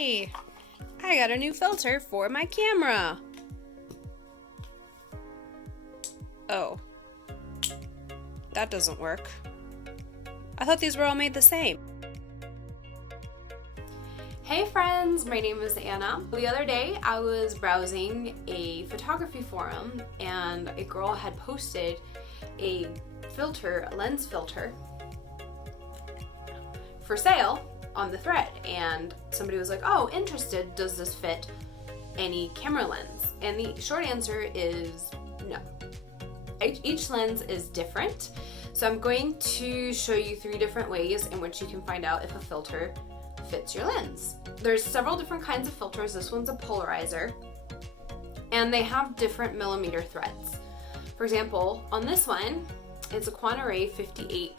Hey, I got a new filter for my camera. Oh, that doesn't work. I thought these were all made the same. Hey friends, my name is Anna. The other day I was browsing a photography forum and a girl had posted a lens filter for sale on the thread, and somebody was like, oh, interested, does this fit any camera lens? And the short answer is no. Each lens is different, so I'm going to show you 3 different ways in which you can find out if a filter fits your lens. There's several different kinds of filters. This one's a polarizer, and they have different millimeter threads. For example, on this one, it's a Quantaray 58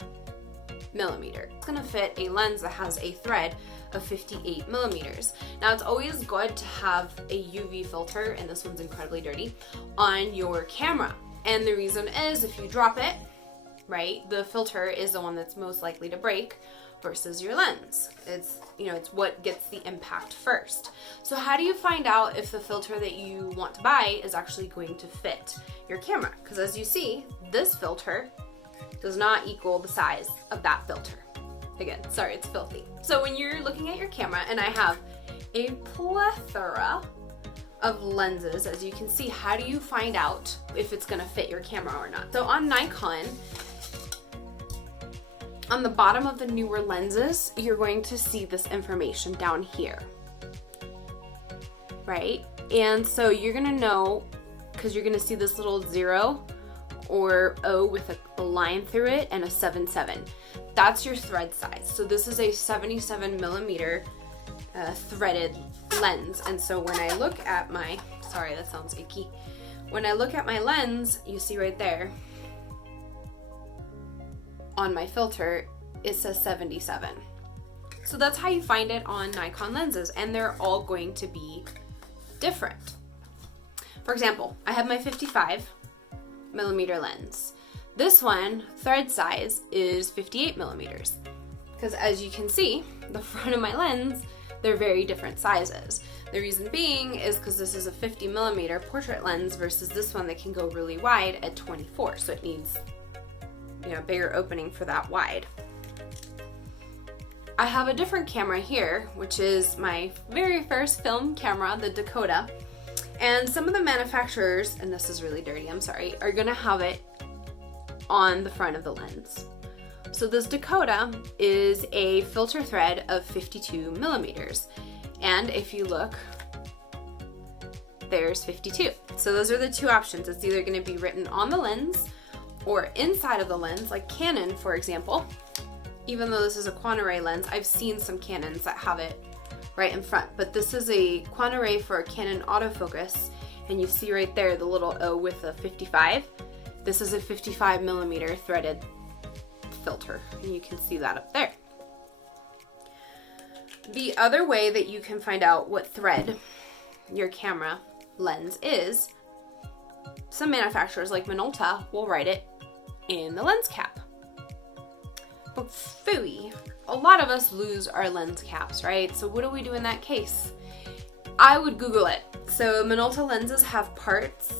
millimeter. It's gonna fit a lens that has a thread of 58 millimeters. Now, it's always good to have a UV filter, and this one's incredibly dirty, on your camera. And the reason is, if you drop it, right, the filter is the one that's most likely to break versus your lens. It's what gets the impact first. So how do you find out if the filter that you want to buy is actually going to fit your camera? Because as you see, this filter does not equal the size of that filter. Again, sorry, it's filthy. So when you're looking at your camera, and I have a plethora of lenses, as you can see, how do you find out if it's gonna fit your camera or not? So on Nikon, on the bottom of the newer lenses, you're going to see this information down here, right? And so you're gonna know, because you're gonna see this little 0 or O with a line through it and a 7.7. That's your thread size. So this is a 77 millimeter threaded lens. And so when I look at my, sorry, that sounds icky. When I look at my lens, you see right there on my filter, it says 77. So that's how you find it on Nikon lenses, and they're all going to be different. For example, I have my 55 millimeter lens. This one, thread size, is 58 millimeters. Because as you can see, the front of my lens, they're very different sizes. The reason being is because this is a 50 millimeter portrait lens versus this one that can go really wide at 24. So it needs, a bigger opening for that wide. I have a different camera here, which is my very first film camera, the Dakota. And some of the manufacturers, and this is really dirty, I'm sorry, are gonna have it on the front of the lens. So this Dakota is a filter thread of 52 millimeters. And if you look, there's 52. So those are the 2 options. It's either gonna be written on the lens or inside of the lens, like Canon, for example. Even though this is a Quantaray lens, I've seen some Canons that have it right in front, but this is a Quantaray for a Canon autofocus, and you see right there the little O with a 55. This is a 55 millimeter threaded filter, and you can see that up there. The other way that you can find out what thread your camera lens is, some manufacturers like Minolta will write it in the lens cap. But phooey, a lot of us lose our lens caps, right? So what do we do in that case? I would Google it. So Minolta lenses have parts.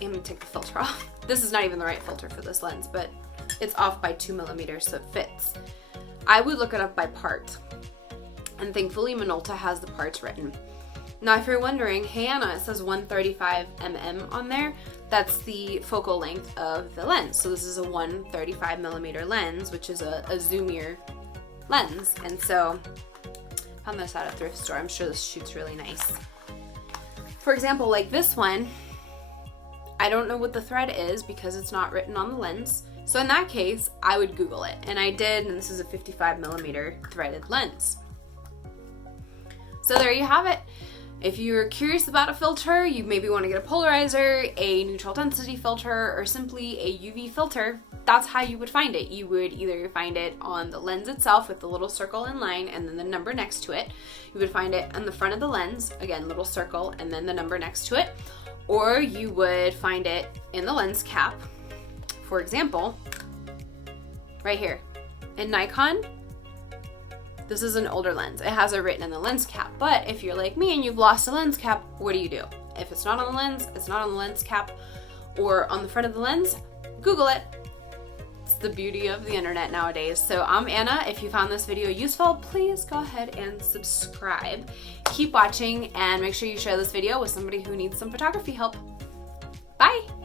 I'm gonna take the filter off. This is not even the right filter for this lens, but it's off by 2 millimeters, so it fits. I would look it up by part. And thankfully Minolta has the parts written. Now if you're wondering, hey Anna, it says 135 mm on there. That's the focal length of the lens. So this is a 135 millimeter lens, which is a zoomier lens. And so, I found this at a thrift store. I'm sure this shoots really nice. For example, like this one, I don't know what the thread is because it's not written on the lens. So in that case, I would Google it. And I did, and this is a 55 millimeter threaded lens. So there you have it. If you're curious about a filter, you maybe want to get a polarizer, a neutral density filter, or simply a UV filter, that's how you would find it. You would either find it on the lens itself with the little circle and line and then the number next to it. You would find it on the front of the lens, again, little circle and then the number next to it. Or you would find it in the lens cap. For example, right here. In Nikon, This is an older lens. It has it written in the lens cap. But if you're like me and you've lost a lens cap, what do you do? If it's not on the lens, it's not on the lens cap or on the front of the lens, Google it. It's the beauty of the internet nowadays. So I'm Anna. If you found this video useful, please go ahead and subscribe. Keep watching and make sure you share this video with somebody who needs some photography help. Bye!